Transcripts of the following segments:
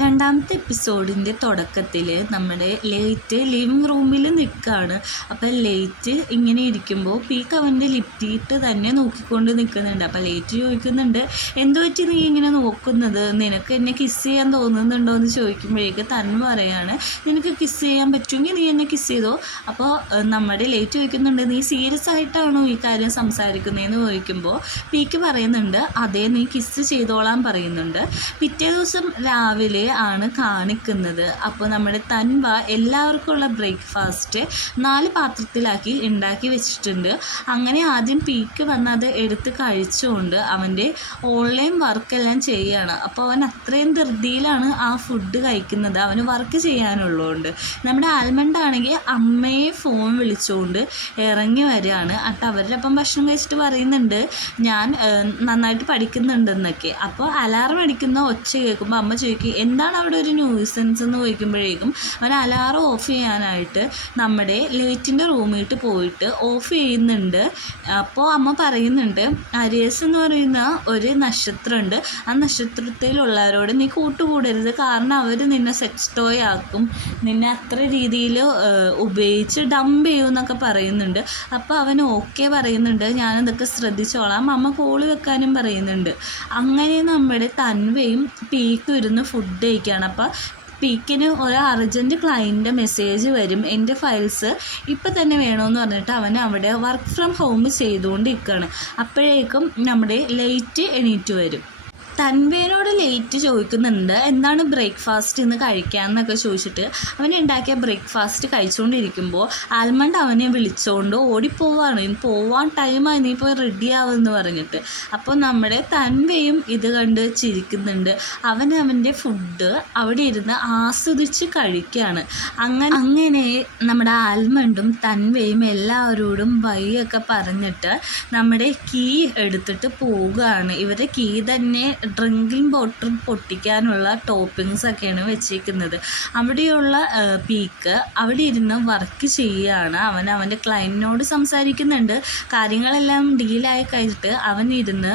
രണ്ടാമത്തെ എപ്പിസോഡിൻ്റെ തുടക്കത്തിൽ നമ്മുടെ ലേറ്റ് ലിവിങ് റൂമിൽ നിൽക്കുകയാണ്. അപ്പം ലേറ്റ് ഇങ്ങനെ ഇരിക്കുമ്പോൾ പീക്ക് അവൻ്റെ ലിപ്റ്റിയിട്ട് തന്നെ നോക്കിക്കൊണ്ട് നിൽക്കുന്നുണ്ട്. അപ്പം ലേറ്റ് ചോദിക്കുന്നുണ്ട്, എന്ത് പറ്റി നീ ഇങ്ങനെ നോക്കുന്നത്, നിനക്ക് എന്നെ കിസ് ചെയ്യാൻ തോന്നുന്നുണ്ടോ എന്ന് ചോദിക്കുമ്പോഴേക്ക് തന്മ പറയാണ്, നിനക്ക് കിസ് ചെയ്യാൻ പറ്റുമെങ്കിൽ നീ എന്നെ കിസ് ചെയ്തോ. അപ്പോൾ നമ്മുടെ ലേറ്റ് ചോദിക്കുന്നുണ്ട്, നീ സീരിയസ് ആയിട്ടാണോ ഈ കാര്യം സംസാരിക്കുന്നതെന്ന് ചോദിക്കുമ്പോൾ പീക്ക് പറയുന്നുണ്ട്, അതേ, നീ കിസ് ചെയ്തോളാൻ പറയുന്നുണ്ട്. പിറ്റേ ദിവസം രാവിലെ ആണ് കാണിക്കുന്നത്. അപ്പോൾ നമ്മുടെ തൻവ എല്ലാവർക്കുമുള്ള ബ്രേക്ക്ഫാസ്റ്റ് 4 പാത്രത്തിലാക്കി ഉണ്ടാക്കി വെച്ചിട്ടുണ്ട്. അങ്ങനെ ആദ്യം പീക്ക് വന്ന് അത് എടുത്ത് കഴിച്ചുകൊണ്ട് അവൻ്റെ ഓൺലൈൻ വർക്കെല്ലാം ചെയ്യുകയാണ്. അപ്പോൾ അവൻ അത്രയും ധൃതിയിലാണ് ആ ഫുഡ് കഴിക്കുന്നത്, അവന് വർക്ക് ചെയ്യാനുള്ളതുകൊണ്ട്. നമ്മുടെ ആൽമണ്ട് ആണെങ്കിൽ അമ്മയെ ഫോൺ വിളിച്ചുകൊണ്ട് ഇറങ്ങി വരികയാണ്. എന്നിട്ട് അവരുടെ അപ്പം ഭക്ഷണം കഴിച്ചിട്ട് പറയുന്നുണ്ട്, ഞാൻ നന്നായിട്ട് പഠിക്കുന്നുണ്ടെന്നൊക്കെ. അപ്പോൾ അലാറം അടിക്കുന്ന ഒച്ച കേൾക്കുമ്പോൾ അമ്മ ചോദിക്കും, എന്താണ് അവിടെ ഒരു ന്യൂസൻസ് എന്ന് ചോദിക്കുമ്പോഴേക്കും അവൻ അലാറം ഓഫ് ചെയ്യാനായിട്ട് നമ്മുടെ ലേറ്റിൻ്റെ റൂമിട്ട് പോയിട്ട് ഓഫ് ചെയ്യുന്നുണ്ട്. അപ്പോൾ അമ്മ പറയുന്നുണ്ട്, അരിയസ് എന്ന് പറയുന്ന ഒരു നക്ഷത്രമുണ്ട്, ആ നക്ഷത്രത്തിലുള്ളവരോട് നീ കൂട്ടുകൂടരുത്, കാരണം അവർ നിന്നെ സെക്സ് ടോയ് ആക്കും, നിന്നെ അത്ര രീതിയിൽ ഉപയോഗിച്ച് ഡംപ് ചെയ്യും എന്നൊക്കെ പറയുന്നുണ്ട്. അപ്പോൾ അവൻ ഓക്കെ പറയുന്നുണ്ട്, ഞാനതൊക്കെ ശ്രദ്ധിച്ചോളാം, അമ്മ കോള് വെക്കാനും പറയുന്നുണ്ട്. അങ്ങനെ നമ്മുടെ തൻവയും പീക്കും ഇരുന്ന് ഫുഡ് കഴിക്കുകയാണ്. അപ്പോൾ പീക്കിന് ഒരു അർജൻറ്റ് ക്ലയൻറ്റ് മെസ്സേജ് വരും, എൻ്റെ ഫയൽസ് ഇപ്പം തന്നെ വേണമെന്ന് പറഞ്ഞിട്ട് അവൻ അവിടെ വർക്ക് ഫ്രം ഹോം ചെയ്തുകൊണ്ടിരിക്കുകയാണ്. അപ്പോഴേക്കും നമ്മുടെ ലേറ്റ് എണീറ്റ് വരും. തൻവേനോട് ലേറ്റ് ചോദിക്കുന്നുണ്ട്, എന്താണ് ബ്രേക്ക്ഫാസ്റ്റ് ഇന്ന് കഴിക്കാമെന്നൊക്കെ ചോദിച്ചിട്ട് അവൻ ഉണ്ടാക്കിയ ബ്രേക്ക്ഫാസ്റ്റ് കഴിച്ചുകൊണ്ടിരിക്കുമ്പോൾ ആൽമണ്ട് അവനെ വിളിച്ചുകൊണ്ട് ഓടിപ്പോവാണ്, പോവാൻ ടൈമായി, നീ പോയി റെഡി ആവുമെന്ന് പറഞ്ഞിട്ട്. അപ്പോൾ നമ്മുടെ തൻവയും ഇത് കണ്ട് ചിരിക്കുന്നുണ്ട്. അവൻ്റെ ഫുഡ് അവിടെ ഇരുന്ന് ആസ്വദിച്ച് കഴിക്കുകയാണ്. അങ്ങനെ നമ്മുടെ ആൽമണ്ടും തൻവയും എല്ലാവരോടും ബൈയൊക്കെ പറഞ്ഞിട്ട് നമ്മുടെ കീ എടുത്തിട്ട് പോവുകയാണ്. ഇവരുടെ കീ തന്നെ ഡ്രിങ്കിങ് ബോട്ടിൽ പൊട്ടിക്കാനുള്ള ടോപ്പിങ്സ് ഒക്കെയാണ് വെച്ചിരിക്കുന്നത്. അവിടെയുള്ള പീക്ക് അവിടെ ഇരുന്ന് വർക്ക് ചെയ്യുകയാണ്. അവൻ്റെ ക്ലയൻറ്റിനോട് സംസാരിക്കുന്നുണ്ട്. കാര്യങ്ങളെല്ലാം ഡീലായി കഴിഞ്ഞിട്ട് അവൻ ഇരുന്ന്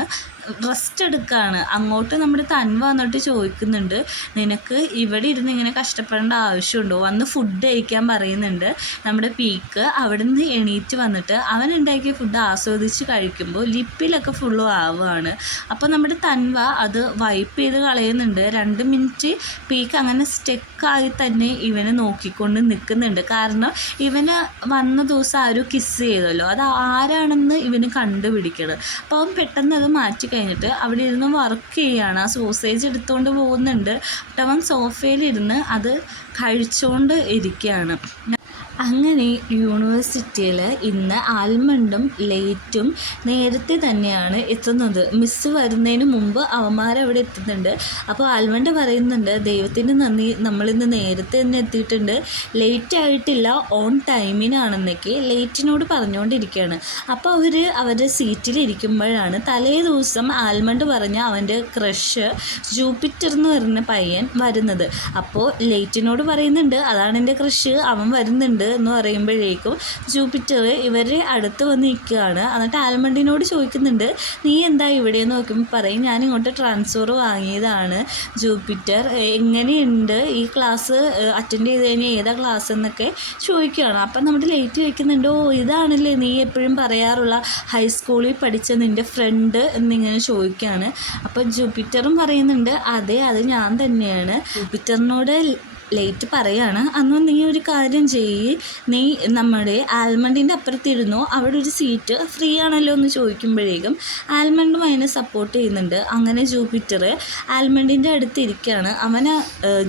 റെസ്റ്റ് എടുക്കുകയാണ്. അങ്ങോട്ട് നമ്മുടെ തൻവ വന്നിട്ട് ചോദിക്കുന്നുണ്ട്, നിനക്ക് ഇവിടെ ഇരുന്ന് ഇങ്ങനെ കഷ്ടപ്പെടേണ്ട ആവശ്യമുണ്ടോ, വന്ന് ഫുഡ് കഴിക്കാൻ പറയുന്നുണ്ട്. നമ്മുടെ പീക്ക് അവിടെ നിന്ന് എണീറ്റ് വന്നിട്ട് അവൻ ഉണ്ടാക്കിയ ഫുഡ് ആസ്വദിച്ച് കഴിക്കുമ്പോൾ ലിപ്പിലൊക്കെ ഫുള്ളും ആവുകയാണ്. അപ്പോൾ നമ്മുടെ തൻവ അത് വൈപ്പ് ചെയ്ത് കളയുന്നുണ്ട്. 2 മിനിറ്റ് പീക്ക് അങ്ങനെ സ്റ്റെക്കായി തന്നെ ഇവനെ നോക്കിക്കൊണ്ട് നിൽക്കുന്നുണ്ട്. കാരണം ഇവന് വന്ന ദിവസം ആരും കിസ് ചെയ്തല്ലോ, അത് ആരാണെന്ന് ഇവന് കണ്ടുപിടിക്കണം. അപ്പോൾ അവൻ പെട്ടെന്ന് അത് മാറ്റി കഴിഞ്ഞിട്ട് അവിടെ ഇരുന്ന് വർക്ക് ചെയ്യുകയാണ്. ആ സോസേജ് എടുത്തുകൊണ്ട് പോകുന്നുണ്ട്. അവൻ സോഫയിലിരുന്ന് അത് കഴിച്ചുകൊണ്ട് ഇരിക്കുകയാണ്. അങ്ങനെ യൂണിവേഴ്സിറ്റിയിൽ ഇന്ന് ആൽമണ്ടും ലേറ്റും നേരത്തെ തന്നെയാണ് എത്തുന്നത്. മിസ്സ് വരുന്നതിന് മുമ്പ് അവന്മാരവിടെ എത്തുന്നുണ്ട്. അപ്പോൾ ആൽമണ്ട് പറയുന്നുണ്ട്, ദൈവത്തിന് നന്ദി, നമ്മളിന്ന് നേരത്തെ തന്നെ എത്തിയിട്ടുണ്ട്, ലേറ്റ് ആയിട്ടില്ല, ഓൺ ടൈമിനാണെന്നൊക്കെ ലേറ്റിനോട് പറഞ്ഞുകൊണ്ടിരിക്കുകയാണ്. അപ്പോൾ അവരുടെ സീറ്റിലിരിക്കുമ്പോഴാണ് തലേ ദിവസം ആൽമണ്ട് പറഞ്ഞ അവൻ്റെ ക്രഷ് ജൂപ്പിറ്റർ എന്ന് പറയുന്ന പയ്യൻ വരുന്നത്. അപ്പോൾ ലേറ്റിനോട് പറയുന്നുണ്ട്, അതാണ് എൻ്റെ ക്രഷ്, അവൻ വരുന്നുണ്ട് എന്ന് പറയുമ്പോഴേക്കും ജൂപ്പിറ്റർ ഇവരുടെ അടുത്ത് വന്ന് നിൽക്കുകയാണ്. എന്നിട്ട് ആൽമണ്ടിനോട് ചോദിക്കുന്നുണ്ട്, നീ എന്താ ഇവിടെയെന്ന് നോക്കുമ്പോൾ പറയും, ഞാൻ ഇങ്ങോട്ട് ട്രാൻസ്ഫർ വാങ്ങിയതാണ് ജൂപ്പിറ്റർ, എങ്ങനെയുണ്ട് ഈ ക്ലാസ് അറ്റൻഡ് ചെയ്ത് കഴിഞ്ഞാൽ ഏതാ ക്ലാസ് എന്നൊക്കെ ചോദിക്കുകയാണ്. അപ്പം നമ്മുടെ ലേറ്റ് ചോദിക്കുന്നുണ്ട്, ഓ ഇതാണല്ലേ നീ എപ്പോഴും പറയാറുള്ള ഹൈസ്കൂളിൽ പഠിച്ച നിൻ്റെ ഫ്രണ്ട് എന്നിങ്ങനെ ചോദിക്കുകയാണ്. അപ്പോൾ ജൂപ്പിറ്ററും പറയുന്നുണ്ട്, അതെ, അത് ഞാൻ തന്നെയാണ്. ജൂപ്പിറ്ററിനോട് ലേറ്റ് പറയാണ്, അന്ന് നീ ഒരു കാര്യം ചെയ്യ്, നീ നമ്മുടെ ആൽമണ്ടിൻ്റെ അപ്പുറത്തിരുന്നോ, അവിടെ ഒരു സീറ്റ് ഫ്രീ ആണല്ലോ എന്ന് ചോദിക്കുമ്പോഴേക്കും ആൽമണ്ടും അതിനെ സപ്പോർട്ട് ചെയ്യുന്നുണ്ട്. അങ്ങനെ ജൂപ്പിറ്റർ ആൽമണ്ടിൻ്റെ അടുത്ത് ഇരിക്കുകയാണ്. അവന്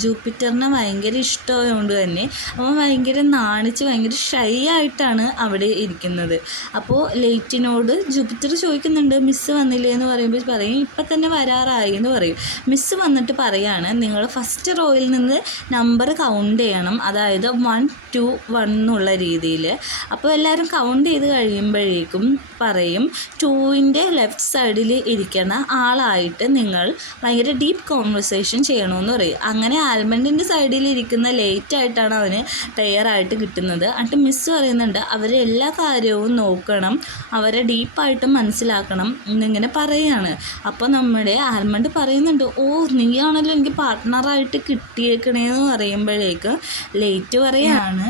ജൂപ്പിറ്ററിനെ ഭയങ്കര ഇഷ്ടമായതുകൊണ്ട് തന്നെ അവൻ ഭയങ്കര നാണിച്ച് ഭയങ്കര ഷൈ ആയിട്ടാണ് അവിടെ ഇരിക്കുന്നത്. അപ്പോൾ ലേറ്റിനോട് ജൂപ്പിറ്റർ ചോദിക്കുന്നുണ്ട്, മിസ്സ് വന്നില്ലേ എന്ന് പറയുമ്പോൾ പറയും, ഇപ്പം തന്നെ വരാറായി എന്ന് പറയും. മിസ്സ് വന്നിട്ട് പറയാണ്, നിങ്ങൾ ഫസ്റ്റ് റോയിൽ നിന്ന് നമ്പർ കൗണ്ട് ചെയ്യണം, അതായത് 1 2 1 എന്നുള്ള രീതിയിൽ. അപ്പോൾ എല്ലാവരും കൗണ്ട് ചെയ്ത് കഴിയുമ്പോഴേക്കും പറയും 2ൻ്റെ ലെഫ്റ്റ് സൈഡിൽ ഇരിക്കുന്ന ആളായിട്ട് നിങ്ങൾ ഭയങ്കര ഡീപ്പ് കോൺവെർസേഷൻ ചെയ്യണമെന്ന് പറയും. അങ്ങനെ ആൽമണ്ടിൻ്റെ സൈഡിൽ ഇരിക്കുന്ന ലേറ്റായിട്ടാണ് അവന് പെയറായിട്ട് കിട്ടുന്നത്. എന്നിട്ട് മിസ്സ് പറയുന്നുണ്ട് അവരെ എല്ലാ കാര്യവും നോക്കണം, അവരെ ഡീപ്പായിട്ട് മനസ്സിലാക്കണം എന്നിങ്ങനെ പറയുകയാണ്. അപ്പോൾ നമ്മുടെ ആൽമണ്ട് പറയുന്നുണ്ട്, ഓ നീയാണല്ലോ എനിക്ക് പാർട്ട്ണറായിട്ട് കിട്ടിയേക്കണേന്ന് പറയുമ്പോഴേക്ക് ലേറ്റ് പറയാണ്,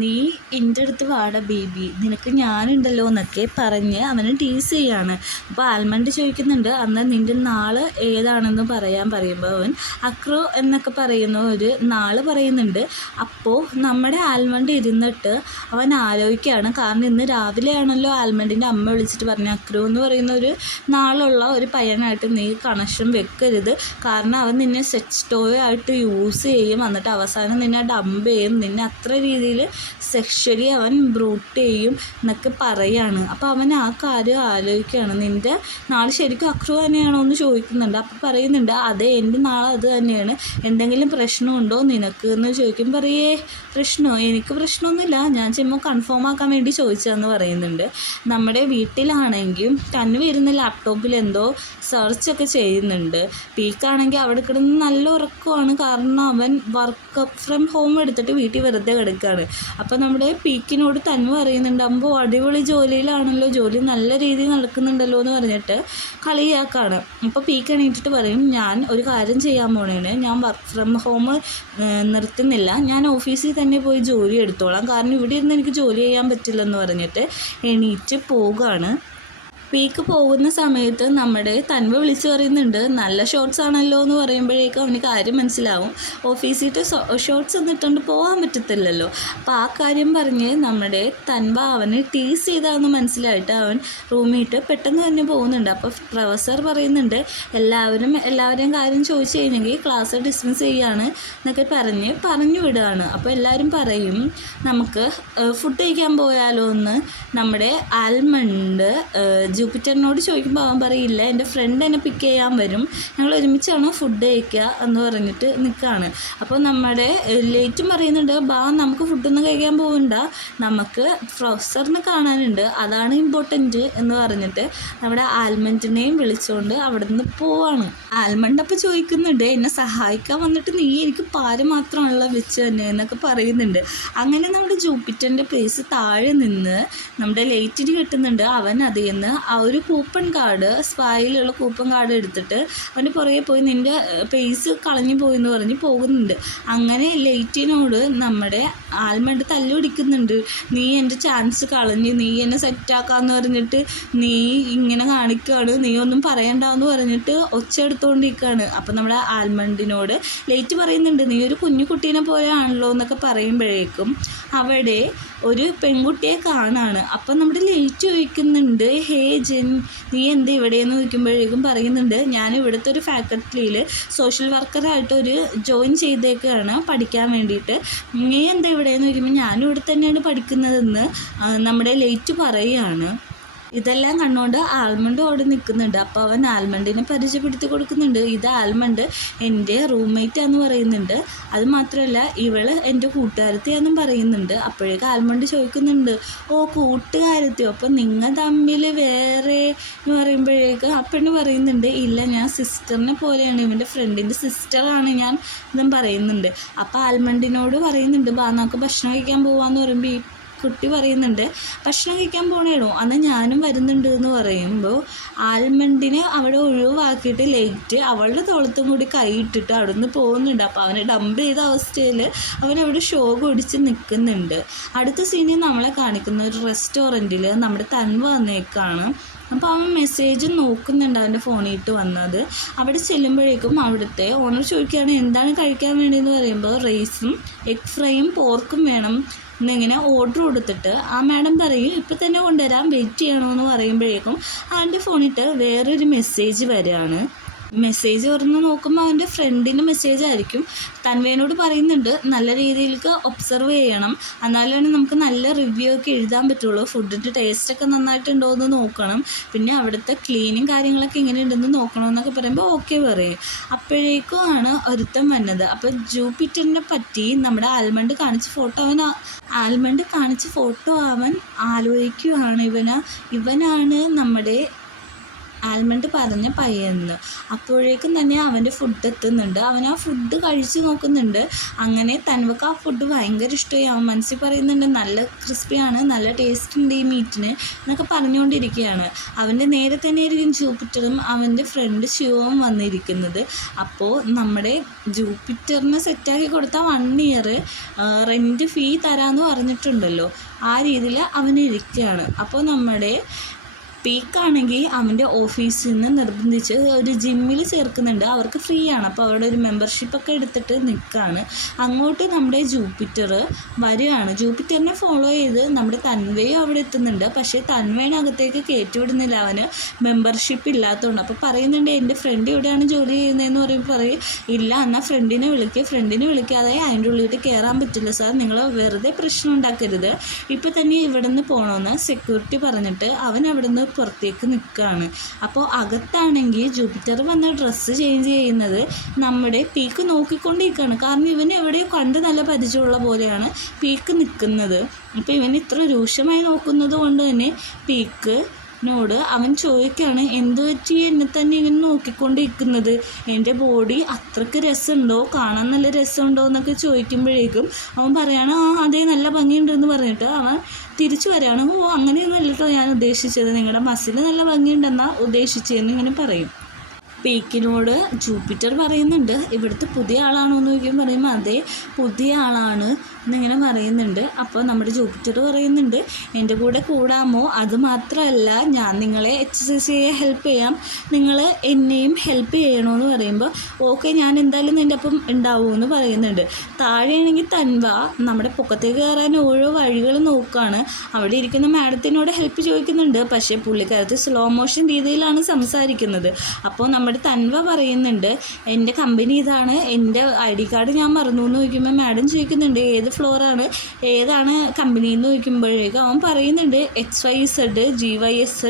നീ എൻ്റെ അടുത്ത് വാട ബേബി, നിനക്ക് ഞാനുണ്ടല്ലോ എന്നൊക്കെ പറഞ്ഞ് അവന് ടീസ് ചെയ്യാണ്. അപ്പോൾ ആൽമണ്ട് ചോദിക്കുന്നുണ്ട് അന്ന് നിൻ്റെ നാള് ഏതാണെന്ന് പറയുമ്പോൾ അവൻ അക്രോ എന്നൊക്കെ പറയുന്ന ഒരു നാള് പറയുന്നുണ്ട്. അപ്പോൾ നമ്മുടെ ആൽമണ്ട് ഇരുന്നിട്ട് അവൻ ആലോചിക്കുകയാണ്, കാരണം ഇന്ന് രാവിലെയാണല്ലോ ആൽമണ്ടിൻ്റെ അമ്മ വിളിച്ചിട്ട് പറഞ്ഞു അക്രോ എന്ന് പറയുന്ന ഒരു നാളുള്ള ഒരു പയ്യനായിട്ട് നീ കണക്ഷൻ വെക്കരുത്, കാരണം അവൻ നിന്നെ സെക്സ് ടോയ് ആയിട്ട് യൂസ് ചെയ്യും, എന്നിട്ട് അവസാനം നിന്നെ ഡംപ് ചെയ്യും, നിന്നെ അത്ര രീതിയിൽ സെക്ഷലി അവൻ ബ്രൂട്ട് ചെയ്യും എന്നൊക്കെ പറയാണ്. അപ്പോൾ അവൻ ആ കാര്യം ആലോചിക്കുകയാണ്. നിൻ്റെ നാളെ ശരിക്കും അക്രൂ തന്നെയാണോ എന്ന് ചോദിക്കുന്നുണ്ട്. അപ്പോൾ പറയുന്നുണ്ട് അതെ എൻ്റെ നാളെ അത് തന്നെയാണ്, എന്തെങ്കിലും പ്രശ്നമുണ്ടോ നിനക്ക് എന്ന് ചോദിക്കും. പറയേ പ്രശ്നമോ, എനിക്ക് പ്രശ്നമൊന്നുമില്ല, ഞാൻ ചുമ്മാ കൺഫേം ആക്കാൻ വേണ്ടി ചോദിച്ചതെന്ന് പറയുന്നുണ്ട്. നമ്മുടെ വീട്ടിലാണെങ്കിൽ തന്നെ വരുന്ന ലാപ്ടോപ്പിൽ എന്തോ സെർച്ചൊക്കെ ചെയ്യുന്നുണ്ട്. പീക്കാണെങ്കിൽ അവിടെ കിടന്ന് നല്ല ഉറക്കമാണ്, കാരണം അവൻ വർക്ക് ഫ്രം ഹോം എടുത്തിട്ട് വീട്ടിൽ വെറുതെ കിടക്കുകയാണ്. അപ്പോൾ നമ്മുടെ പീക്കിനോട് തന്നെ പറയുന്നുണ്ട് അമ്പോ അടിപൊളി ജോലിയിലാണല്ലോ, ജോലി നല്ല രീതിയിൽ നടക്കുന്നുണ്ടല്ലോ എന്ന് പറഞ്ഞിട്ട് കളിയാക്കാണ്. അപ്പോൾ പീക്ക് എണീറ്റിട്ട് പറയും ഞാൻ ഒരു കാര്യം ചെയ്യാൻ പോണേണ്, ഞാൻ വർക്ക് ഫ്രം ഹോം നിർത്തുന്നില്ല, ഞാൻ ഓഫീസിൽ തന്നെ പോയി ജോലി എടുത്തോളാം, കാരണം ഇവിടെ ഇരുന്ന് എനിക്ക് ജോലി ചെയ്യാൻ പറ്റില്ലെന്ന് പറഞ്ഞിട്ട് എണീറ്റ് പോവുകയാണ്. പീക്ക് പോകുന്ന സമയത്ത് നമ്മുടെ തൻവ വിളിച്ച് പറയുന്നുണ്ട് നല്ല ഷോർട്സ് ആണല്ലോ എന്ന് പറയുമ്പോഴേക്കും അവന് കാര്യം മനസ്സിലാവും, ഓഫീസിട്ട് ഷോർട്സ് ഒന്നും ഇട്ടുകൊണ്ട് പോകാൻ പറ്റത്തില്ലല്ലോ. അപ്പോൾ ആ കാര്യം പറഞ്ഞ് നമ്മുടെ തൻവ അവന് ടീസ് ചെയ്താന്ന് മനസ്സിലായിട്ട് അവൻ റൂമിട്ട് പെട്ടെന്ന് തന്നെ പോകുന്നുണ്ട്. അപ്പോൾ പ്രൊഫസർ പറയുന്നുണ്ട് എല്ലാവരെയും കാര്യം ചോദിച്ചു കഴിഞ്ഞെങ്കിൽ ക്ലാസ് ഡിസ്മിസ് ചെയ്യാണ് എന്നൊക്കെ പറഞ്ഞു വിടുകയാണ്. അപ്പോൾ എല്ലാവരും പറയും നമുക്ക് ഫുഡ് കഴിക്കാൻ പോയാലോ എന്ന്. നമ്മുടെ ആൽമണ്ട് ജൂപ്പിറ്ററിനോട് ചോദിക്കുമ്പോൾ അവൻ പറയില്ല, എൻ്റെ ഫ്രണ്ട് എന്നെ പിക്ക് ചെയ്യാൻ വരും, ഞങ്ങൾ ഒരുമിച്ചാണ് ഫുഡ് കഴിക്കുക എന്ന് പറഞ്ഞിട്ട് നിൽക്കുകയാണ്. അപ്പോൾ നമ്മുടെ ലേറ്റും പറയുന്നുണ്ട് ബാ നമുക്ക് ഫുഡൊന്നും കഴിക്കാൻ പോകണ്ട, നമുക്ക് പ്രൊഫസറിനെ കാണാനുണ്ട്, അതാണ് ഇമ്പോർട്ടൻറ്റ് എന്ന് പറഞ്ഞിട്ട് നമ്മുടെ ആൽമണ്ടിനെയും വിളിച്ചുകൊണ്ട് അവിടെ നിന്ന് പോവാണ്. ആൽമണ്ട് അപ്പോൾ ചോദിക്കുന്നുണ്ട് എന്നെ സഹായിക്കാൻ വന്നിട്ട് നീ എനിക്ക് പാര മാത്രമുള്ള വിളിച്ച് തന്നെ എന്നൊക്കെ പറയുന്നുണ്ട്. അങ്ങനെ നമ്മുടെ ജൂപ്പിറ്ററിൻ്റെ പേസ് താഴെ നിന്ന് നമ്മുടെ ലേറ്റിന് കിട്ടുന്നുണ്ട്. അവൻ അതിൽ നിന്ന് ആ ഒരു കൂപ്പൺ കാർഡ്, സ്പായിലുള്ള കൂപ്പൺ കാർഡ് എടുത്തിട്ട് അവൻ്റെ പുറകെ പോയി നിൻ്റെ പേസ് കളഞ്ഞു പോയി എന്ന് പറഞ്ഞ് പോകുന്നുണ്ട്. അങ്ങനെ ലേറ്റിനോട് നമ്മുടെ ആൽമണ്ട് തല്ലുപിടിക്കുന്നുണ്ട്, നീ എൻ്റെ ചാൻസ് കളഞ്ഞ്, നീ എന്നെ സെറ്റാക്കാമെന്ന് പറഞ്ഞിട്ട് നീ ഇങ്ങനെ കാണിക്കുകയാണ്, നീ ഒന്നും പറയണ്ടെന്ന് പറഞ്ഞിട്ട് ഒച്ച എടുത്തുകൊണ്ടിരിക്കുകയാണ്. അപ്പം നമ്മുടെ ആൽമണ്ടിനോട് ലേറ്റ് പറയുന്നുണ്ട് നീ ഒരു കുഞ്ഞു കുട്ടീനെ പോലെയാണല്ലോ എന്നൊക്കെ പറയുമ്പോഴേക്കും അവിടെ ഒരു പെൺകുട്ടിയെ കാണാണ്. അപ്പം നമ്മുടെ ലേറ്റ് ചോദിക്കുന്നുണ്ട് ഹേ ജെൻ നീ എന്ത് ഇവിടെയെന്ന് ചോദിക്കുമ്പോഴേക്കും പറയുന്നുണ്ട് ഞാൻ ഇവിടുത്തെ ഒരു ഫാക്കൽറ്റിയിൽ സോഷ്യൽ വർക്കറായിട്ട് ഒരു ജോയിൻ ചെയ്തേക്കാണ് പഠിക്കാൻ വേണ്ടിയിട്ട്, നീ എന്താ ഇവിടെയെന്ന് ചോദിക്കുമ്പോൾ ഞാനും ഇവിടെ തന്നെയാണ് പഠിക്കുന്നതെന്ന് നമ്മുടെ ലേറ്റ് പറയുകയാണ്. ഇതെല്ലാം കണ്ടുകൊണ്ട് ആൽമണ്ട് ഓടി നിൽക്കുന്നുണ്ട്. അപ്പോൾ അവൻ ആൽമണ്ടിനെ പരിചയപ്പെടുത്തി കൊടുക്കുന്നുണ്ട്, ഇത് ആൽമണ്ട് എൻ്റെ റൂംമേറ്റാന്ന് പറയുന്നുണ്ട്, അത് മാത്രമല്ല ഇവള് എൻ്റെ കൂട്ടുകാരത്തിയാന്നും പറയുന്നുണ്ട്. അപ്പോഴേക്ക് ആൽമണ്ട് ചോദിക്കുന്നുണ്ട് ഓ കൂട്ടുകാരത്തിയോ, അപ്പോൾ നിങ്ങൾ തമ്മിൽ വേറെ എന്ന് പറയുമ്പോഴേക്ക് ആ പെണ്ണ് പറയുന്നുണ്ട് ഇല്ല ഞാൻ സിസ്റ്ററിനെ പോലെയാണ്, ഇവൻ്റെ ഫ്രണ്ടിൻ്റെ സിസ്റ്ററാണ് ഞാൻ എന്നും പറയുന്നുണ്ട്. അപ്പോൾ ആൽമണ്ടിനോട് പറയുന്നുണ്ട് ബാ നമുക്ക് ഭക്ഷണം കഴിക്കാൻ പോവാന്ന് പറയുമ്പോൾ ഈ കുട്ടി പറയുന്നുണ്ട് ഭക്ഷണം കഴിക്കാൻ പോണേടോ അന്ന് ഞാനും വരുന്നുണ്ട് എന്ന് പറയുമ്പോൾ ആൽമണ്ടിനെ അവിടെ ഒഴിവാക്കിയിട്ട് ലേറ്റ് അവളുടെ തോളത്തും കൂടി കൈയിട്ടിട്ട് അവിടെ നിന്ന് പോകുന്നുണ്ട്. അപ്പോൾ അവനെ ഡംപ് ചെയ്ത അവസ്ഥയിൽ അവനവിടെ ഷോ കുടിച്ച് നിൽക്കുന്നുണ്ട്. അടുത്ത സീനിൽ നമ്മളെ കാണിക്കുന്ന ഒരു റെസ്റ്റോറൻറ്റിൽ നമ്മുടെ തൻവ വന്നേക്കാണ്. അപ്പോൾ അവൻ മെസ്സേജ് നോക്കുന്നുണ്ട് അവൻ്റെ ഫോണിട്ട് വന്നത്. അവിടെ ചെല്ലുമ്പോഴേക്കും അവിടുത്തെ ഓണർ ചോദിക്കുകയാണ് എന്താണ് കഴിക്കാൻ വേണ്ടിയെന്ന് പറയുമ്പോൾ റൈസും എഗ് ഫ്രൈയും പോർക്കും വേണം എന്നിങ്ങനെ ഓർഡർ കൊടുത്തിട്ട് ആ മാഡം പറയും ഇപ്പം തന്നെ കൊണ്ടുവരാം വെയിറ്റ് ചെയ്യണമെന്ന് പറയുമ്പോഴേക്കും അവൻ്റെ ഫോണിട്ട് വേറൊരു മെസ്സേജ് വരികയാണ്. മെസ്സേജ് തുറന്ന് നോക്കുമ്പോൾ അവൻ്റെ ഫ്രണ്ടിൻ്റെ മെസ്സേജ് ആയിരിക്കും. തൻവേനോട് പറയുന്നുണ്ട് നല്ല രീതിയിലേക്ക് ഒബ്സർവ് ചെയ്യണം, എന്നാലാണ് നമുക്ക് നല്ല റിവ്യൂ ഒക്കെ എഴുതാൻ പറ്റുള്ളൂ. ഫുഡിൻ്റെ ടേസ്റ്റൊക്കെ നന്നായിട്ടുണ്ടോ എന്ന് നോക്കണം, പിന്നെ അവിടുത്തെ ക്ലീനിങ് കാര്യങ്ങളൊക്കെ എങ്ങനെയുണ്ടെന്ന് നോക്കണമെന്നൊക്കെ പറയുമ്പോൾ ഓക്കെ പറയും. അപ്പോഴേക്കും ആണ് ഒരുത്തം വന്നത്. അപ്പോൾ ജൂപ്പിറ്ററിനെ പറ്റി നമ്മുടെ ആൽമണ്ട് കാണിച്ച ഫോട്ടോ അവൻ ആലോചിക്കുകയാണ്. ഇവനാണ് നമ്മുടെ ആൽമണ്ട് പറഞ്ഞ പയ്യെന്ന്. അപ്പോഴേക്കും തന്നെ അവൻ്റെ ഫുഡ് എത്തുന്നുണ്ട്. അവൻ ആ ഫുഡ് കഴിച്ച് നോക്കുന്നുണ്ട്. അങ്ങനെ തൻവക്ക് ആ ഫുഡ് ഭയങ്കര ഇഷ്ടമായി. അവൻ മനസ്സിൽ പറയുന്നുണ്ട് നല്ല ക്രിസ്പിയാണ്, നല്ല ടേസ്റ്റ് ഉണ്ട് ഈ മീറ്റിന് എന്നൊക്കെ പറഞ്ഞുകൊണ്ടിരിക്കുകയാണ്. അവൻ്റെ നേരെ തന്നെ ആയിരിക്കും ജൂപ്പിറ്ററും അവൻ്റെ ഫ്രണ്ട് ശിവവും വന്നിരിക്കുന്നത്. അപ്പോൾ നമ്മുടെ ജൂപ്പിറ്ററിന് സെറ്റാക്കി കൊടുത്ത 1 ഇയർ റെൻറ്റ് ഫീ തരാമെന്ന് പറഞ്ഞിട്ടുണ്ടല്ലോ, ആ രീതിയിൽ അവനിരിക്കുകയാണ്. അപ്പോൾ നമ്മുടെ പീക്കാണെങ്കിൽ അവൻ്റെ ഓഫീസിൽ നിന്ന് നിർബന്ധിച്ച് ഒരു ജിമ്മിൽ ചേർക്കുന്നുണ്ട്. അവർക്ക് ഫ്രീ ആണ്. അപ്പോൾ അവിടെ ഒരു മെമ്പർഷിപ്പൊക്കെ എടുത്തിട്ട് നിൽക്കുകയാണ്. അങ്ങോട്ട് നമ്മുടെ ജൂപ്പിറ്റർ വരികയാണ്. ജൂപ്പിറ്ററിനെ ഫോളോ ചെയ്ത് നമ്മുടെ തൻവയും അവിടെ എത്തുന്നുണ്ട്. പക്ഷേ തൻവേനകത്തേക്ക് കയറ്റിവിടുന്നില്ല, അവന് മെമ്പർഷിപ്പ് ഇല്ലാത്തതുകൊണ്ട്. അപ്പോൾ പറയുന്നുണ്ട് എൻ്റെ ഫ്രണ്ട് ഇവിടെയാണ് ജോലി ചെയ്യുന്നതെന്ന് പറയുമ്പോൾ ഇല്ല, എന്നാൽ ഫ്രണ്ടിനെ വിളിക്കാതെ അതിൻ്റെ ഉള്ളിട്ട് കയറാൻ പറ്റില്ല സാർ, നിങ്ങൾ വെറുതെ പ്രശ്നം ഉണ്ടാക്കരുത്, ഇപ്പോൾ തന്നെ ഇവിടെ നിന്ന് പോകണമെന്ന് സെക്യൂരിറ്റി പറഞ്ഞിട്ട് അവൻ അവിടെ നിന്ന് പുറത്തേക്ക് നിൽക്കുകയാണ്. അപ്പോൾ അകത്താണെങ്കിൽ ജൂപ്പിറ്റർ വന്ന ഡ്രസ്സ് ചേഞ്ച് ചെയ്യുന്നത് നമ്മുടെ പീക്ക് നോക്കിക്കൊണ്ടിരിക്കുകയാണ്. കാരണം ഇവന് എവിടെയോ കണ്ട് നല്ല പരിചയമുള്ള പോലെയാണ് പീക്ക് നിൽക്കുന്നത്. അപ്പോൾ ഇവൻ ഇത്ര രൂക്ഷമായി നോക്കുന്നത് കൊണ്ട് തന്നെ പീക്കിനോട് അവൻ ചോദിക്കുകയാണ്, എന്തു പറ്റി എന്നെ തന്നെ ഇങ്ങനെ നോക്കിക്കൊണ്ടിരിക്കുന്നത്, എൻ്റെ ബോഡി അത്രയ്ക്ക് രസമുണ്ടോ, കാണാൻ നല്ല രസമുണ്ടോ എന്നൊക്കെ ചോദിക്കുമ്പോഴേക്കും അവൻ പറയാണ് അതേ നല്ല ഭംഗിയുണ്ടെന്ന് പറഞ്ഞിട്ട് അവൻ തിരിച്ചു വരികയാണ്. അങ്ങനെയൊന്നും അല്ലട്ടോ ഞാൻ ഉദ്ദേശിച്ചത്, നിങ്ങളുടെ മസിൽ നല്ല ഭംഗിയുണ്ടെന്നാണ് ഉദ്ദേശിച്ചതെന്ന് ഇങ്ങനെ പറയും. പീക്കിനോട് ജൂപ്പിറ്റർ പറയുന്നുണ്ട് ഇവിടുത്തെ പുതിയ ആളാണോ എന്ന് ചോദിക്കുമ്പോൾ പറയുമ്പോൾ അതേ പുതിയ ആളാണ് എന്നിങ്ങനെ പറയുന്നുണ്ട്. അപ്പോൾ നമ്മുടെ ജൂപ്പിറ്റർ പറയുന്നുണ്ട് എൻ്റെ കൂടെ കൂടാമോ, അത് മാത്രമല്ല ഞാൻ നിങ്ങളെ എക്സസൈസ് ചെയ്യാൻ ഹെൽപ്പ് ചെയ്യാം, നിങ്ങൾ എന്നെയും ഹെൽപ്പ് ചെയ്യണമെന്ന് പറയുമ്പോൾ ഓക്കെ ഞാൻ എന്തായാലും നിൻ്റെ ഒപ്പം ഉണ്ടാവുമെന്ന് പറയുന്നുണ്ട്. താഴെയാണെങ്കിൽ തൻവ നമ്മുടെ പൊക്കത്തേക്ക് കയറാൻ ഓരോ വഴികൾ നോക്കുകയാണ്. അവിടെ ഇരിക്കുന്ന മാഡത്തിനോട് ഹെൽപ്പ് ചോദിക്കുന്നുണ്ട്. പക്ഷേ പുള്ളിക്കാരത്ത് സ്ലോ മോഷൻ രീതിയിലാണ് സംസാരിക്കുന്നത്. അപ്പോൾ നമ്മുടെ തൻവ പറയുന്നുണ്ട് എൻ്റെ കമ്പനി ഇതാണ്, എൻ്റെ ID കാർഡ് ഞാൻ മറന്നു എന്ന് ചോദിക്കുമ്പോൾ മാഡം ചോദിക്കുന്നുണ്ട് ഏത് ഫ്ലോറാണ്, ഏതാണ് കമ്പനി എന്ന് ചോദിക്കുമ്പോഴേക്കും അവൻ പറയുന്നുണ്ട് XYZ GYZ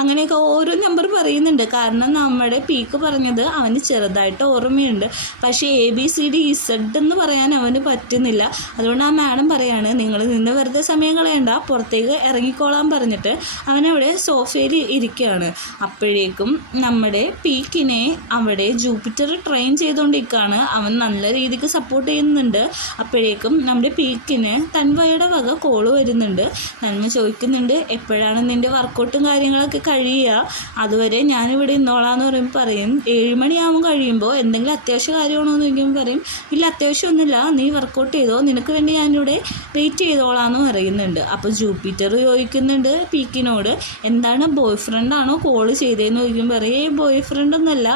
അങ്ങനെയൊക്കെ ഓരോ നമ്പർ പറയുന്നുണ്ട്. കാരണം നമ്മുടെ പീക്ക് പറഞ്ഞത് അവന് ചെറുതായിട്ട് ഓർമ്മയുണ്ട്, പക്ഷേ ABCDZ എന്ന് പറയാൻ അവന് പറ്റുന്നില്ല. അതുകൊണ്ട് ആ മാഡം പറയാണ് നിങ്ങൾ നിന്ന് വെറുതെ സമയം കളയണ്ട, പുറത്തേക്ക് ഇറങ്ങിക്കോളാൻ പറഞ്ഞിട്ട് അവനവിടെ സോഫയിൽ ഇരിക്കുകയാണ്. അപ്പോഴേക്കും നമ്മുടെ പീക്കിനെ അവിടെ ജൂപ്പിറ്റർ ട്രെയിൻ ചെയ്തുകൊണ്ടിരിക്കുകയാണ്. അവൻ നല്ല രീതിക്ക് സപ്പോർട്ട് ചെയ്യുന്നുണ്ട്. അപ്പോഴേക്കും നമ്മുടെ പീക്കിന് തൻവയുടെ വക കോള് വരുന്നുണ്ട്. തൻവ ചോദിക്കുന്നുണ്ട് എപ്പോഴാണ് നിൻ്റെ വർക്കൗട്ടും കാര്യങ്ങളൊക്കെ കഴിയുക, അതുവരെ ഞാനിവിടെ ഇന്നോളാന്ന് പറയുമ്പോൾ പറയും 7 മണിയാകുമ്പോൾ കഴിയുമ്പോൾ എന്തെങ്കിലും അത്യാവശ്യ കാര്യമാണോ എന്ന് ചോദിക്കുമ്പോൾ പറയും ഇല്ല അത്യാവശ്യമൊന്നുമില്ല, നീ വർക്കൗട്ട് ചെയ്തോ, നിനക്ക് വേണ്ടി ഞാനിവിടെ വെയിറ്റ് ചെയ്തോളാന്ന് പറയുന്നുണ്ട്. അപ്പോൾ ജൂപ്പിറ്റർ ചോദിക്കുന്നുണ്ട് പീക്കിനോട് എന്താണ് ബോയ് ഫ്രണ്ടാണോ കോള് ചെയ്തതെന്ന് ചോദിക്കുമ്പോൾ പറയും ബോയ് ഫ്രണ്ടൊന്നുമല്ല,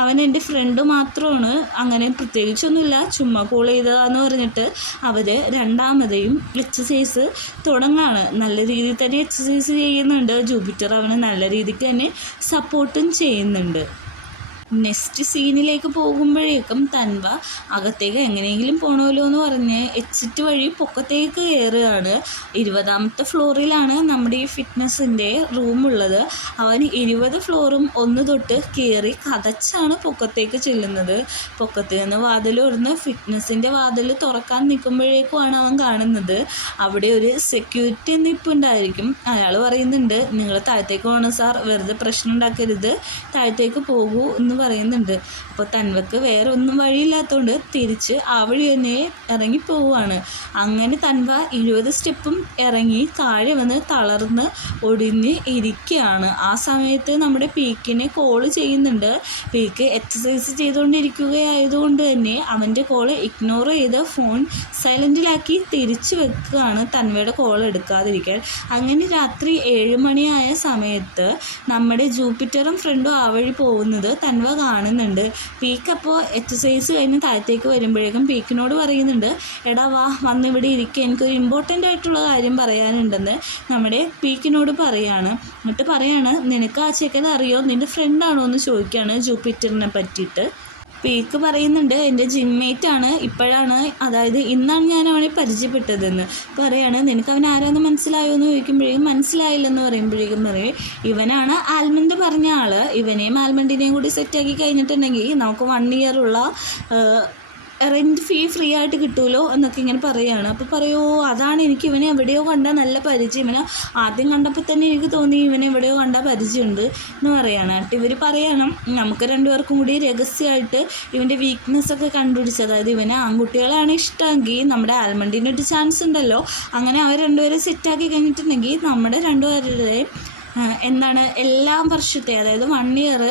അവൻ എൻ്റെ ഫ്രണ്ട് മാത്രമാണ്, അങ്ങനെ പ്രത്യേകിച്ചൊന്നുമില്ല, ചുമ്മാ കോൾ ചെയ്തതാന്ന് പറഞ്ഞിട്ട് അവർ രണ്ടാമതെയും എക്സസൈസ് തുടങ്ങാണ്. നല്ല രീതിയിൽ തന്നെ എക്സസൈസ് ചെയ്യുന്നുണ്ട്. ജൂപ്പിറ്റർ അവന് നല്ല രീതിക്ക് തന്നെ സപ്പോർട്ടും ചെയ്യുന്നുണ്ട്. നെക്സ്റ്റ് സീനിലേക്ക് പോകുമ്പോഴേക്കും തൻവ അകത്തേക്ക് എങ്ങനെയെങ്കിലും പോകണമല്ലോ എന്ന് പറഞ്ഞ് എക്സിറ്റ് വഴി പൊക്കത്തേക്ക് കയറുകയാണ്. 20ാമത്തെ ഫ്ലോറിലാണ് നമ്മുടെ ഈ ഫിറ്റ്നസിൻ്റെ റൂമുള്ളത്. അവൻ 20 ഫ്ലോറും 1 തൊട്ട് കയറി കതച്ചാണ് പൊക്കത്തേക്ക് ചെല്ലുന്നത്. പൊക്കത്ത് നിന്ന് വാതിൽ തുറന്ന് ഫിറ്റ്നസിൻ്റെ വാതിൽ തുറക്കാൻ നിൽക്കുമ്പോഴേക്കുമാണ് അവൻ കാണുന്നത് അവിടെ ഒരു സെക്യൂരിറ്റി നിൽപ്പുണ്ടായിരിക്കും. അയാൾ പറയുന്നുണ്ട് നിങ്ങൾ താഴത്തേക്ക് പോകണം സാർ, വെറുതെ പ്രശ്നം ഉണ്ടാക്കരുത്, താഴത്തേക്ക് പോകൂ എന്ന് പറയുന്നുണ്ട്. അപ്പോൾ തൻവക്ക് വേറെ ഒന്നും വഴിയില്ലാത്തതുകൊണ്ട് തിരിച്ച് ആ വഴി തന്നെ ഇറങ്ങി പോവുകയാണ്. അങ്ങനെ തൻവ 20 സ്റ്റെപ്പും ഇറങ്ങി താഴെ വന്ന് തളർന്ന് ഒടിഞ്ഞ് ഇരിക്കുകയാണ്. ആ സമയത്ത് നമ്മുടെ പീക്കിനെ കോള് ചെയ്യുന്നുണ്ട്. പീക്ക് എക്സസൈസ് ചെയ്തുകൊണ്ടിരിക്കുകയായതുകൊണ്ട് തന്നെ അവൻ്റെ കോള് ഇഗ്നോർ ചെയ്ത് ഫോൺ സൈലൻറ്റിലാക്കി തിരിച്ചു വെക്കുകയാണ് തൻവയുടെ കോൾ എടുക്കാതിരിക്കാൻ. അങ്ങനെ രാത്രി 7 മണിയായ സമയത്ത് നമ്മുടെ ജൂപ്പിറ്ററും ഫ്രണ്ടും ആ വഴി പോകുന്നത് തൻവ കോൺവ കാണുന്നുണ്ട്. പീക്ക് അപ്പോൾ എക്സസൈസ് കഴിഞ്ഞ് താഴത്തേക്ക് വരുമ്പോഴേക്കും പീക്കിനോട് പറയുന്നുണ്ട്, എടാ വാ വന്നിവിടെ ഇരിക്കുക, എനിക്കൊരു ഇമ്പോർട്ടൻ്റ് ആയിട്ടുള്ള കാര്യം പറയാനുണ്ടെന്ന് നമ്മുടെ പീക്കിനോട് പറയാണ്. എന്നിട്ട് പറയാണ്, നിനക്ക് ആ ചെക്കനെ അറിയോ, നിൻ്റെ ഫ്രണ്ടാണോ എന്ന് ചോദിക്കുകയാണ് ജൂപ്പിറ്ററിനെ പറ്റിയിട്ട്. പീക്ക് പറയുന്നുണ്ട്, എൻ്റെ ജിമ്മേറ്റ് ആണ്, ഇപ്പോഴാണ്, അതായത് ഇന്നാണ് ഞാൻ അവനെ പരിചയപ്പെട്ടതെന്ന് പറയാണ്. നിനക്ക് അവൻ ആരാന്ന് മനസ്സിലായോ എന്ന് ചോദിക്കുമ്പോഴേക്കും മനസ്സിലായില്ലെന്ന് പറയുമ്പോഴേക്കും പറയും, ഇവനാണ് ആൽമണ്ട് പറഞ്ഞ ആൾ, ഇവനെയും ആൽമണ്ടിനെയും കൂടി സെറ്റാക്കി കഴിഞ്ഞിട്ടുണ്ടെങ്കിൽ നമുക്ക് 1 year റെൻറ്റ് ഫീ ഫ്രീ ആയിട്ട് കിട്ടുമല്ലോ എന്നൊക്കെ ഇങ്ങനെ പറയുകയാണ്. അപ്പോൾ പറയുമോ, അതാണ് എനിക്ക് ഇവനെ എവിടെയോ കണ്ടാൽ നല്ല പരിചയം, ഇവനെ ആദ്യം കണ്ടപ്പോൾ തന്നെ എനിക്ക് തോന്നി ഇവനെ എവിടെയോ കണ്ടാൽ പരിചയമുണ്ട് എന്ന് പറയുകയാണ്. എന്നിട്ട് ഇവർ പറയണം, നമുക്ക് 2 പേർക്കും കൂടി രഹസ്യമായിട്ട് ഇവൻ്റെ വീക്ക്നെസ്സൊക്കെ കണ്ടുപിടിച്ച്, അതായത് ഇവനെ ആൺകുട്ടികളാണ് ഇഷ്ടമെങ്കിൽ നമ്മുടെ ആൽമണ്ടിന് ഒരു ചാൻസ് ഉണ്ടല്ലോ, അങ്ങനെ അവർ 2 പേരെ സെറ്റാക്കി കഴിഞ്ഞിട്ടുണ്ടെങ്കിൽ നമ്മുടെ 2 പേരുടെയും എല്ലാ വർഷത്തെ, അതായത് 1 year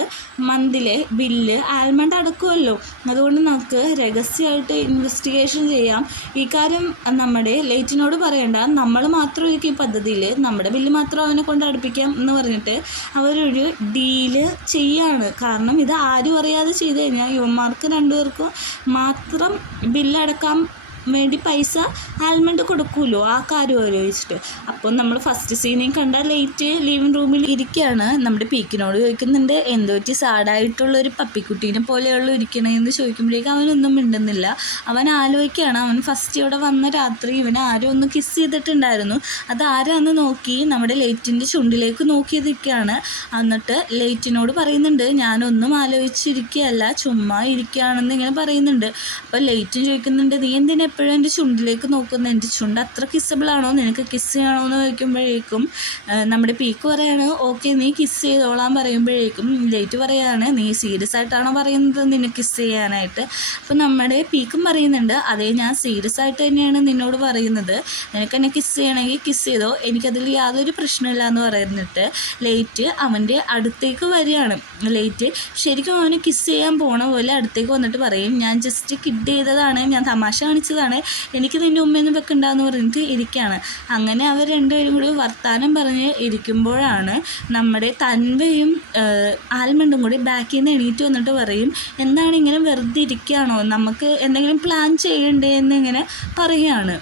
മന്തിലെ ബില്ല് ആൽമണ്ട് അടക്കുമല്ലോ, അതുകൊണ്ട് നമുക്ക് രഹസ്യമായിട്ട് ഇൻവെസ്റ്റിഗേഷൻ ചെയ്യാം, ഈ കാര്യം നമ്മുടെ ലേറ്റിനോട് പറയണ്ട, നമ്മൾ മാത്രമായിരിക്കും ഈ പദ്ധതിയിൽ, നമ്മുടെ ബില്ല് മാത്രം അവനെ കൊണ്ട് അടുപ്പിക്കാം എന്ന് പറഞ്ഞിട്ട് അവരൊരു ഡീല് ചെയ്യാണ്. കാരണം ഇത് ആരും അറിയാതെ ചെയ്ത് കഴിഞ്ഞാൽ യുവന്മാർക്ക് 2 പേർക്കും മാത്രം ബില്ലടക്കാൻ വേണ്ടി പൈസ ആൽമണ്ട് കൊടുക്കുമല്ലോ, ആ കാര്യം ആലോചിച്ചിട്ട്. അപ്പോൾ നമ്മൾ ഫസ്റ്റ് സീനിൽ കണ്ട ലേറ്റ് ലിവിങ് റൂമിൽ ഇരിക്കുകയാണ്. നമ്മുടെ പീക്കിനോട് ചോദിക്കുന്നുണ്ട്, എന്തോ പറ്റി സാഡായിട്ടുള്ളൊരു പപ്പിക്കുട്ടീനെ പോലെയുള്ള ഇരിക്കണമെന്ന് ചോദിക്കുമ്പോഴേക്കും അവനൊന്നും മിണ്ടുന്നില്ല. അവൻ ആലോചിക്കുകയാണ്, അവൻ ഫസ്റ്റ് ഇവിടെ വന്ന രാത്രി ഇവനെ ആരും ഒന്ന് കിസ് ചെയ്തിട്ടുണ്ടായിരുന്നു, അത് ആരാന്ന് നോക്കി നമ്മുടെ ലേറ്റിൻ്റെ ചുണ്ടിലേക്ക് നോക്കിയിരിക്കുകയാണ്. എന്നിട്ട് ലേറ്റിനോട് പറയുന്നുണ്ട്, ഞാനൊന്നും ആലോചിച്ചിരിക്കുകയല്ല, ചുമ്മാ ഇരിക്കുകയാണെന്ന് ഇങ്ങനെ പറയുന്നുണ്ട്. അപ്പോൾ ലേറ്റും ചോദിക്കുന്നുണ്ട്, നീ എന്തിനാ എപ്പോഴും എൻ്റെ ചുണ്ടിലേക്ക് നോക്കുന്നത്, എൻ്റെ ചുണ്ട് അത്ര കിസ്സബിളാണോ, നിനക്ക് കിസ് ചെയ്യണോ എന്ന് ചോദിക്കുമ്പോഴേക്കും നമ്മുടെ പീക്ക് പറയാണ്, ഓക്കെ നീ കിസ് ചെയ്തോളാൻ പറയുമ്പോഴേക്കും ലേറ്റ് പറയാണ്, നീ സീരിയസ് ആയിട്ടാണോ പറയുന്നത് നിന്നെ കിസ് ചെയ്യാനായിട്ട്. അപ്പോൾ നമ്മുടെ പീക്കും പറയുന്നുണ്ട്, അതേ ഞാൻ സീരിയസ് ആയിട്ട് തന്നെയാണ് നിന്നോട് പറയുന്നത്, നിനക്ക് എന്നെ കിസ് ചെയ്യണമെങ്കിൽ കിസ് ചെയ്തോ, എനിക്കതിൽ യാതൊരു പ്രശ്നമില്ല എന്ന് പറയുന്നിട്ട് ലേറ്റ് അവൻ്റെ അടുത്തേക്ക് വരികയാണ്. ലേറ്റ് ശരിക്കും അവന് കിസ് ചെയ്യാൻ പോണ പോലെ അടുത്തേക്ക് വന്നിട്ട് പറയും, ഞാൻ ജസ്റ്റ് കിഡ് ചെയ്തതാണ്, ഞാൻ തമാശ കാണിച്ചതാണ്, എനിക്ക് നിൻ്റെ ഉമ്മയൊന്നും വെക്കണ്ടെന്ന് പറഞ്ഞിട്ട് ഇരിക്കുകയാണ്. അങ്ങനെ അവർ 2 പേരും കൂടി വർത്താനം പറഞ്ഞ് ഇരിക്കുമ്പോഴാണ് നമ്മുടെ തൻവയും ആൽമണ്ടും കൂടി ബാക്കിൽ നിന്ന് എണീറ്റ് വന്നിട്ട് പറയും, എന്താണ് ഇങ്ങനെ വെറുതെ ഇരിക്കുകയാണോ, നമുക്ക് എന്തെങ്കിലും പ്ലാൻ ചെയ്യണ്ടേ എന്നിങ്ങനെ പറയുകയാണ്.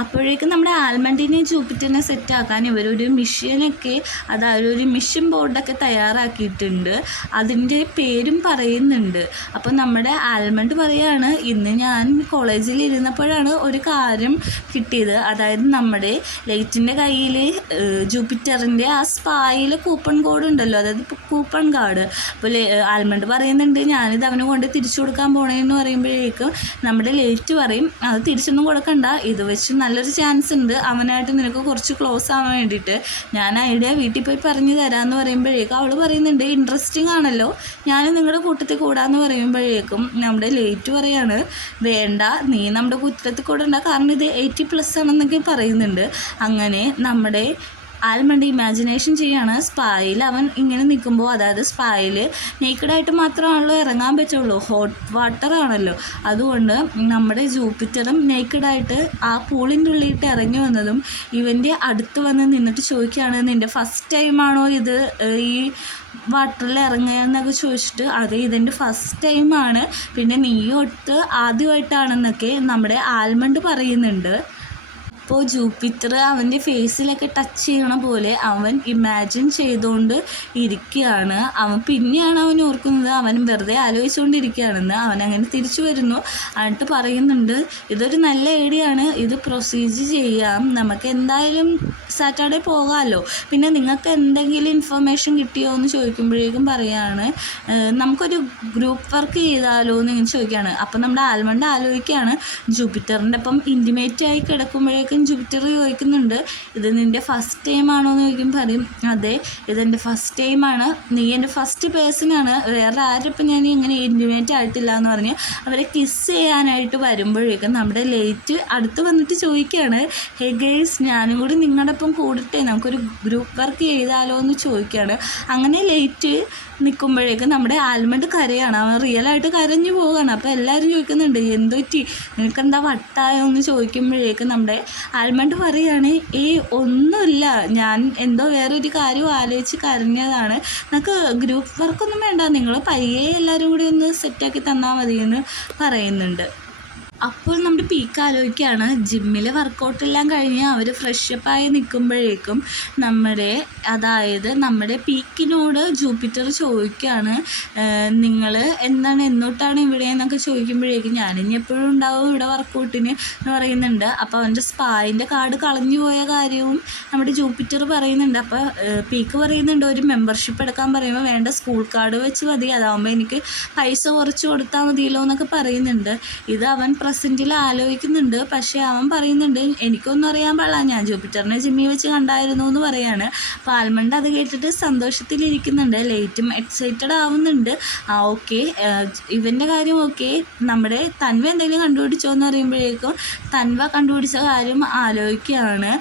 അപ്പോഴേക്കും നമ്മുടെ ആൽമണ്ടിനെ ജൂപ്പിറ്ററിനെ സെറ്റാക്കാൻ ഇവരൊരു മിഷനൊക്കെ, അതായത് ഒരു മിഷൻ ബോർഡൊക്കെ തയ്യാറാക്കിയിട്ടുണ്ട്, അതിൻ്റെ പേരും പറയുന്നുണ്ട്. അപ്പോൾ നമ്മുടെ ആൽമണ്ട് പറയുകയാണ്, ഇന്ന് ഞാൻ കോളേജിൽ ഇരുന്നപ്പോഴാണ് ഒരു കാര്യം കിട്ടിയത്, അതായത് നമ്മുടെ ലൈറ്റിൻ്റെ കയ്യിൽ ജൂപ്പിറ്ററിൻ്റെ ആ സ്പായിൽ കൂപ്പൺ കോഡ് ഉണ്ടല്ലോ, അതായത് കൂപ്പൺ കാർഡ്. അപ്പോൾ ആൽമണ്ട് പറയുന്നുണ്ട്, ഞാനിത് അവന് കൊണ്ട് തിരിച്ചു കൊടുക്കാൻ പോണേന്ന് പറയുമ്പോഴേക്കും നമ്മുടെ ലേറ്റ് പറയും, അത് തിരിച്ചൊന്നും കൊടുക്കണ്ട, ഇത് വെച്ച് നല്ലൊരു ചാൻസ് ഉണ്ട് അവനായിട്ട് നിനക്ക് കുറച്ച് ക്ലോസ് ആവാൻ വേണ്ടിയിട്ട്, ഞാൻ ഐഡിയ വീട്ടിൽ പോയി പറഞ്ഞു തരാമെന്ന് പറയുമ്പോഴേക്കും അവൾ പറയുന്നുണ്ട്, ഇൻട്രസ്റ്റിംഗ് ആണല്ലോ, ഞാൻ നിങ്ങളുടെ കൂട്ടത്തിൽ കൂടാന്ന് പറയുമ്പോഴേക്കും നമ്മുടെ ലേറ്റ് പറയാണ്, വേണ്ട നീ നമ്മുടെ കൂട്ടത്തിൽ കൂടണ്ട, കാരണം ഇത് 80+ ആണെന്നൊക്കെ പറയുന്നുണ്ട്. അങ്ങനെ നമ്മുടെ ആൽമണ്ട് ഇമാജിനേഷൻ ചെയ്യാണ്, സ്പായിൽ അവൻ ഇങ്ങനെ നിൽക്കുമ്പോൾ, അതായത് സ്പായിൽ നേക്കഡായിട്ട് മാത്രമാണല്ലോ ഇറങ്ങാൻ പറ്റുള്ളൂ, ഹോട്ട് വാട്ടർ ആണല്ലോ, അതുകൊണ്ട് നമ്മുടെ ജൂപ്പിറ്ററും നേക്കഡായിട്ട് ആ പൂളിൻ്റെ ഉള്ളിലിട്ട് ഇറങ്ങി വന്നതും ഇവൻ്റെ അടുത്ത് വന്ന് നിന്നിട്ട് ചോദിക്കുകയാണ്, നിൻ്റെ ഫസ്റ്റ് ടൈമാണോ ഇത് ഈ വാട്ടറിൽ ഇറങ്ങുക എന്നൊക്കെ ചോദിച്ചിട്ട്, അത് ഇതെൻ്റെ ഫസ്റ്റ് ടൈമാണ്, പിന്നെ നീയൊട്ട് ആദ്യമായിട്ടാണെന്നൊക്കെ നമ്മുടെ ആൽമണ്ട് പറയുന്നുണ്ട്. അപ്പോൾ ജൂപ്പിറ്റർ അവൻ്റെ ഫേസിലൊക്കെ ടച്ച് ചെയ്യണ പോലെ അവൻ ഇമാജിൻ ചെയ്തുകൊണ്ട് ഇരിക്കുകയാണ്. പിന്നെയാണ് അവൻ ഓർക്കുന്നത് അവൻ വെറുതെ ആലോചിച്ചുകൊണ്ടിരിക്കുകയാണെന്ന്. അവനങ്ങനെ തിരിച്ചു വരുന്നു, എന്നിട്ട് പറയുന്നുണ്ട്, ഇതൊരു നല്ല ഐഡിയയാണ്, ഇത് പ്രൊസീജ് ചെയ്യാം, നമുക്ക് എന്തായാലും സാറ്റർഡേ പോകാമല്ലോ, പിന്നെ നിങ്ങൾക്ക് എന്തെങ്കിലും ഇൻഫർമേഷൻ കിട്ടിയോ എന്ന് ചോദിക്കുമ്പോഴേക്കും പറയാണ്, നമുക്കൊരു ഗ്രൂപ്പ് വർക്ക് ചെയ്താലോ എന്ന് ഇങ്ങനെ ചോദിക്കുകയാണ്. അപ്പം നമ്മുടെ ആൽമണ്ട് ആലോചിക്കുകയാണ്, ജൂപ്പിറ്ററിൻ്റെ ഒപ്പം ഇൻറ്റിമേറ്റായി കിടക്കുമ്പോഴേക്കും ജൂപ്പിറ്റർ ചോദിക്കുന്നുണ്ട്, ഇത് നിൻ്റെ ഫസ്റ്റ് ടൈമാണോ എന്ന് ചോദിക്കുമ്പോൾ പറയും, അതെ ഇതെൻ്റെ ഫസ്റ്റ് ടൈമാണ്, നീ എൻ്റെ ഫസ്റ്റ് പേഴ്സണാണ്, വേറെ ആരിപ്പം ഞാൻ ഇങ്ങനെ ഇൻറ്റിമേറ്റ് ആയിട്ടില്ല എന്ന് പറഞ്ഞ് അവരെ കിസ് ചെയ്യാനായിട്ട് വരുമ്പോഴേക്കും നമ്മുടെ ലേറ്റ് അടുത്ത് വന്നിട്ട് ചോദിക്കുകയാണ്, ഹേ ഗേൾസ് ഞാനും കൂടി നിങ്ങളുടെ ഒപ്പം കൂടട്ടെ, നമുക്കൊരു ഗ്രൂപ്പ് വർക്ക് ചെയ്താലോ എന്ന് ചോദിക്കുകയാണ്. അങ്ങനെ ലേറ്റ് നിൽക്കുമ്പോഴേക്കും നമ്മുടെ ആൽമണ്ട് കരയാണ്, അവൻ റിയലായിട്ട് കരഞ്ഞു പോവുകയാണ്. അപ്പോൾ എല്ലാവരും ചോദിക്കുന്നുണ്ട്, എന്ത് പറ്റി, നിനക്കെന്താ വട്ടായോ എന്ന് ചോദിക്കുമ്പോഴേക്കും നമ്മുടെ ആൽമണ്ട് പറയാണ് ഒന്നുമില്ല, ഞാൻ എന്തോ വേറൊരു കാര്യം ആലോചിച്ച് കരഞ്ഞതാണ്, നമുക്ക് ഗ്രൂപ്പ് വർക്കൊന്നും വേണ്ട, നിങ്ങൾ പയ്യെ എല്ലാവരും കൂടി ഒന്ന് സെറ്റാക്കി തന്നാൽ മതിയെന്ന് പറയുന്നുണ്ട്. അപ്പോൾ നമ്മുടെ പീക്ക് ആലോചിക്കുകയാണ്, ജിമ്മിലെ വർക്കൗട്ടെല്ലാം കഴിഞ്ഞ് അവർ ഫ്രഷപ്പായി നിൽക്കുമ്പോഴേക്കും നമ്മുടെ പീക്കിനോട് ജൂപ്പിറ്റർ ചോദിക്കുകയാണ്, നിങ്ങൾ എന്താണ് എന്നോട്ടാണ് ഇവിടെ എന്നൊക്കെ ചോദിക്കുമ്പോഴേക്കും ഞാനിനി എപ്പോഴും ഉണ്ടാവും ഇവിടെ വർക്കൗട്ടിന് എന്ന് പറയുന്നുണ്ട്. അപ്പോൾ അവൻ്റെ സ്പായിൻ്റെ കാർഡ് കളഞ്ഞു പോയ കാര്യവും നമ്മുടെ ജൂപ്പിറ്റർ പറയുന്നുണ്ട്. അപ്പോൾ പീക്ക് പറയുന്നുണ്ട്, ഒരു മെമ്പർഷിപ്പ് എടുക്കാൻ പറയുമ്പോൾ വേണ്ട, സ്കൂൾ കാർഡ് വെച്ച് മതി, അതാകുമ്പോൾ എനിക്ക് പൈസ കുറച്ച് കൊടുത്താൽ മതിയല്ലോ എന്നൊക്കെ പറയുന്നുണ്ട്. ഇത് അവൻ പ്രസൻറ്റിൽ ആലോചിക്കുന്നുണ്ട്. പക്ഷേ അവൻ പറയുന്നുണ്ട്, എനിക്കൊന്നും അറിയാൻ പാടില്ല, ഞാൻ ജൂപ്പിറ്ററിനെ ജിമ്മിൽ വെച്ച് കണ്ടായിരുന്നു എന്ന് പറയാണ്. അപ്പോൾ ആൽമണ്ട് അത് കേട്ടിട്ട് സന്തോഷത്തിലിരിക്കുന്നുണ്ട്. ലേറ്റും എക്സൈറ്റഡ് ആവുന്നുണ്ട്. ഓക്കെ, ഇവൻ്റെ കാര്യം ഓക്കെ, നമ്മുടെ തൻവ എന്തെങ്കിലും കണ്ടുപിടിച്ചോ എന്ന് പറയുമ്പോഴേക്കും തൻവ കണ്ടുപിടിച്ച കാര്യം ആലോചിക്കുകയാണ്.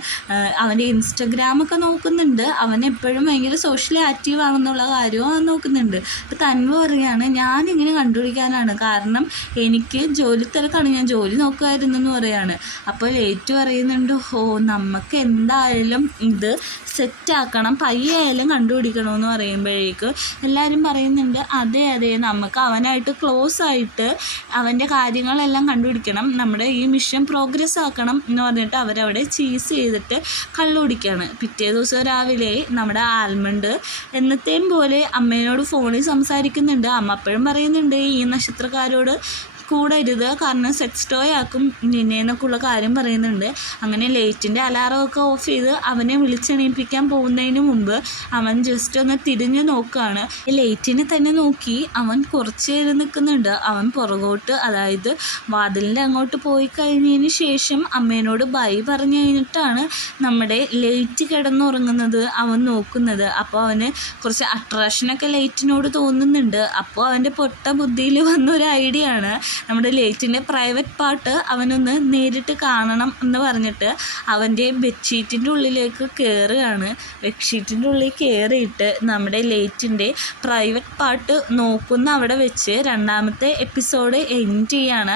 അവൻ്റെ ഇൻസ്റ്റഗ്രാമൊക്കെ നോക്കുന്നുണ്ട്. അവൻ എപ്പോഴും ഭയങ്കര സോഷ്യലി ആക്റ്റീവ് ആണെന്നുള്ള കാര്യവും അവൻ നോക്കുന്നുണ്ട്. അപ്പോൾ തൻവ പറയുകയാണ്, ഞാനിങ്ങനെ കണ്ടുപിടിക്കാനാണ്, കാരണം എനിക്ക് ജോലി തിരക്കാണ്, ഞാൻ ജോലി നോക്കുമായിരുന്നു എന്ന് പറയാണ്. അപ്പോൾ ലേറ്റ് പറയുന്നുണ്ട്, നമുക്ക് എന്തായാലും ഇത് സെറ്റാക്കണം, പയ്യായാലും കണ്ടുപിടിക്കണമെന്ന് പറയുമ്പോഴേക്ക് എല്ലാവരും പറയുന്നുണ്ട്, അതെ നമുക്ക് അവനായിട്ട് ക്ലോസ് ആയിട്ട് അവൻ്റെ കാര്യങ്ങളെല്ലാം കണ്ടുപിടിക്കണം, നമ്മുടെ ഈ മിഷൻ പ്രോഗ്രസ് ആക്കണം എന്ന് പറഞ്ഞിട്ട് അവരവിടെ ചീസ് ചെയ്തിട്ട് കള്ളു കുടിക്കുകയാണ്. പിറ്റേ ദിവസം രാവിലെ നമ്മുടെ ആൽമണ്ട് എന്നത്തെയും പോലെ അമ്മേനോട് ഫോണിൽ സംസാരിക്കുന്നുണ്ട്. അമ്മ അപ്പോഴും പറയുന്നുണ്ട്, ഈ നക്ഷത്രക്കാരോട് കൂടരുത്, കാരണം സെക്സ് ടോയ് ആക്കും നിന്നേന്നൊക്കെയുള്ള കാര്യം പറയുന്നുണ്ട്. അങ്ങനെ ലേറ്റിൻ്റെ അലാറമൊക്കെ ഓഫ് ചെയ്ത് അവനെ വിളിച്ചെണീപ്പിക്കാൻ പോകുന്നതിന് മുമ്പ് അവൻ ജസ്റ്റ് ഒന്ന് തിരിഞ്ഞു നോക്കുകയാണ്. ലേറ്റിനെ തന്നെ നോക്കി അവൻ കുറച്ച് നേരം നിൽക്കുന്നുണ്ട്. അവൻ പുറകോട്ട്, അതായത് വാതിലിൻ്റെ അങ്ങോട്ട് പോയി കഴിഞ്ഞതിന് ശേഷം അമ്മേനോട് ബൈ പറഞ്ഞു കഴിഞ്ഞിട്ടാണ് നമ്മുടെ ലേറ്റ് കിടന്നുറങ്ങുന്നത് അവൻ നോക്കുന്നത്. അപ്പോൾ അവന് കുറച്ച് അട്രാക്ഷനൊക്കെ ലേറ്റിനോട് തോന്നുന്നുണ്ട്. അപ്പോൾ അവൻ്റെ പൊട്ട ബുദ്ധിയിൽ വന്നൊരു ഐഡിയ ആണ്, നമ്മുടെ ലേറ്റിൻ്റെ പ്രൈവറ്റ് പാർട്ട് അവനൊന്ന് നേരിട്ട് കാണണം എന്ന് പറഞ്ഞിട്ട് അവൻ്റെ ബെഡ്ഷീറ്റിൻ്റെ ഉള്ളിലേക്ക് കയറുകയാണ്. ബെഡ്ഷീറ്റിൻ്റെ ഉള്ളിൽ കയറിയിട്ട് നമ്മുടെ ലേറ്റിൻ്റെ പ്രൈവറ്റ് പാർട്ട് നോക്കുന്ന അവിടെ വെച്ച് രണ്ടാമത്തെ എപ്പിസോഡ് എൻഡ് ചെയ്യാണ്.